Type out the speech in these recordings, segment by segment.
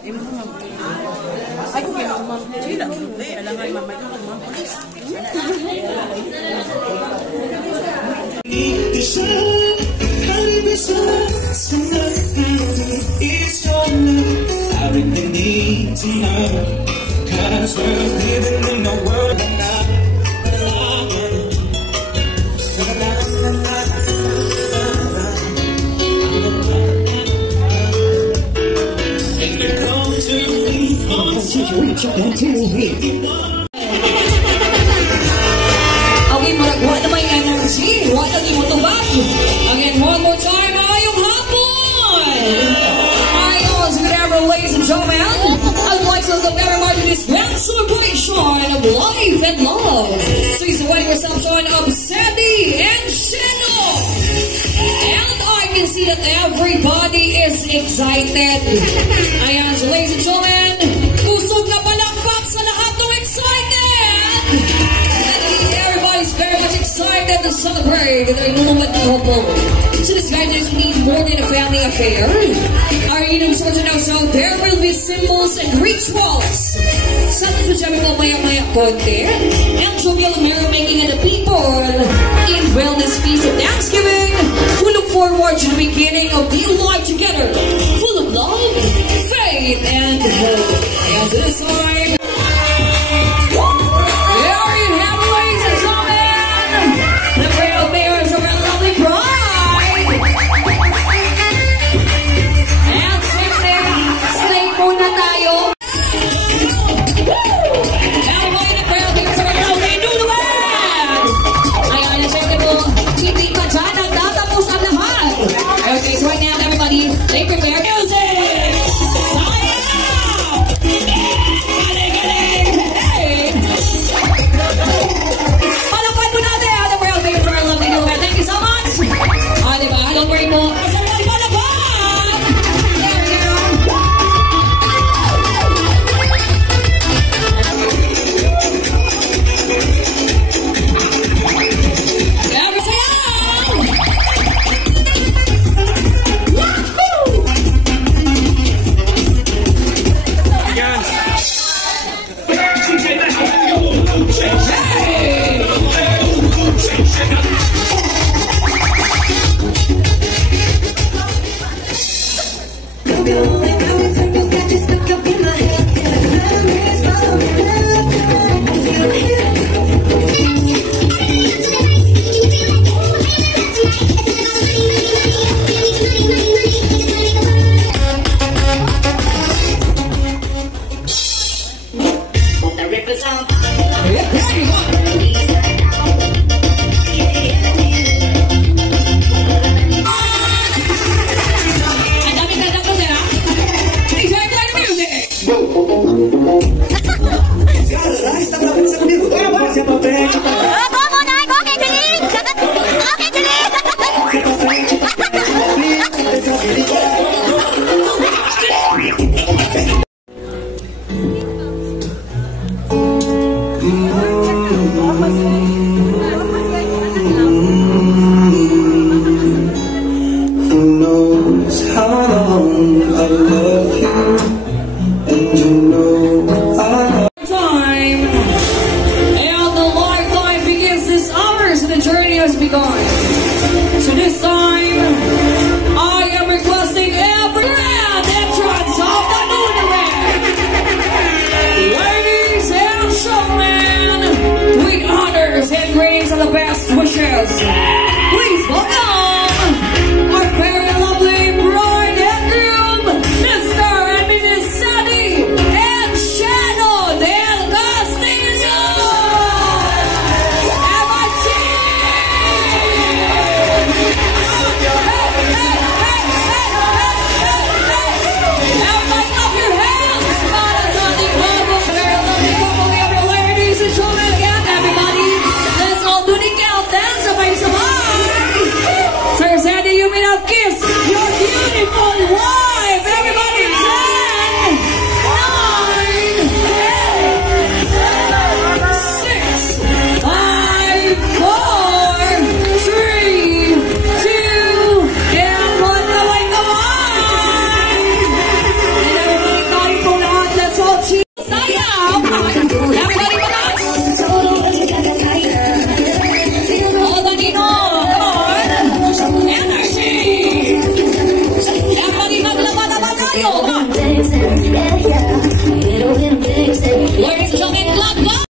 Ay, kung kaya naman, sila, alam nga yung mamay ko, pulis. Cause we're living in a world and you come to me okay, maragwa na may energy. What ang imutubag? Again, one more time, ayong hapon! Ayos, good afternoon, ladies and gentlemen. I'd like to welcome everyone to this grand celebration of life and love. So it's the wedding reception of Sandy and Sheno. And I can see that everybody is excited. Ayan, so ladies and gentlemen, kusog na palakpak sa lahat ng excited. Everybody's very much excited to celebrate their newlywed couple. So this marriage we need more than a family affair. Our so there will be symbols and rituals. Something which I will maya konti. And jovial merrymaking and the people in wellness feast of Thanksgiving. We look forward to the beginning of new life together, full of love, faith, and hope. And this time, there you have it, ladies and gentlemen, the great bearers of our lovely bride. And siyempre, slay muna tayo. Now, boy, the great bearers of our lovely newlywed. Ayan, siyempre po, hindi pa dyan ang tatapos ang lahat. Okay, so right now, everybody, they prepare music. Sayang! Ladies and gentlemen, clap, clap.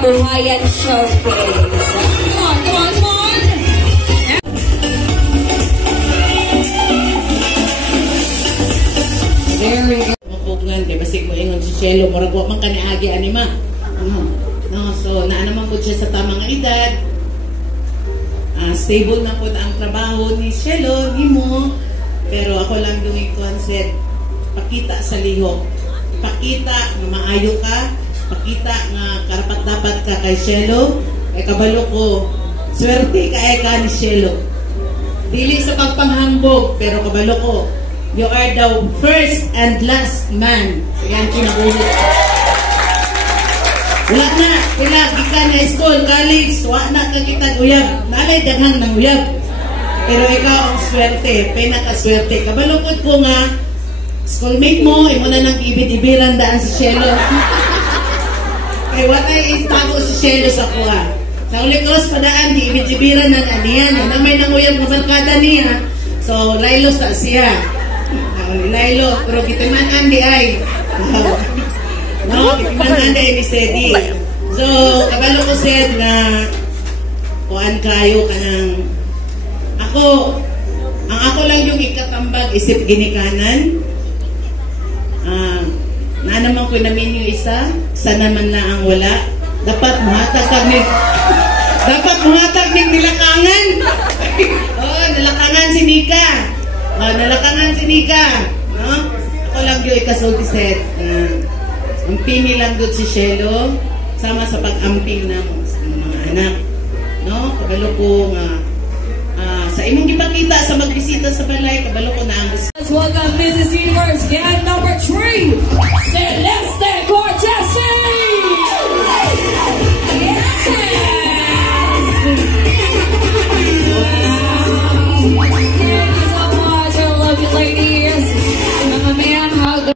Kabuhayan Showcase. Come on, come on, come on! There we go. Mapugngan, kaya basig mo ingon si Shelo, maragwa man ka ni Agi Anima. No, so, naanaman po siya sa tamang edad. Stable na po ang trabaho ni Shelo, ni mo. Pero ako lang yung i-concept, pakita sa lihok. Pakita na maayo ka, pakita nga karapat-dapat ka kay Shelo, kay kabalo ko, swerte ka ni Shelo. Dili sa pagpanghambog, pero kabalo ko, you are the first and last man. Yan kinabulit. Wala na, kila, gikan na school, college, wala na ka kitag uyab. Nalay daghang ng uyab. Pero ikaw ang swerte, pinakaswerte. Kabalukod ko nga, schoolmate mo, imo na nang ibid-ibiran daan si Shelo. Kaya wala itago si Shelo sa kuha. Sa uli cross padaan, di ibid-ibiran ng aniyan. Yan ang may nanguyab na barkada niya. So, Lilo sa siya. Lilo, pero kitimanan di ay. No, kitimanan di ni Sedi. So, kabalo ko said na kuan kayo ka ng ang ako lang yung ikatambag isip ginikanan. Na naman ko namin yung isa, sana man na ang wala. Dapat muhatag ni nilakangan. Oh, nalakangan si Nika. Nalakangan si Nika. No? Ako lang yung ikasulti set. Amping lang doon si Shelo, sama sa pag-amping na mga anak. No? Kabalo ko nga sa imong gipakita sa magbisita sa balay, kabalo ko na ang Let's welcome Mrs. Universe, gang number 3, Celeste Cortese! Yes! Wow! Thank you so much, I love you ladies. Mga man, how the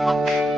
Bye.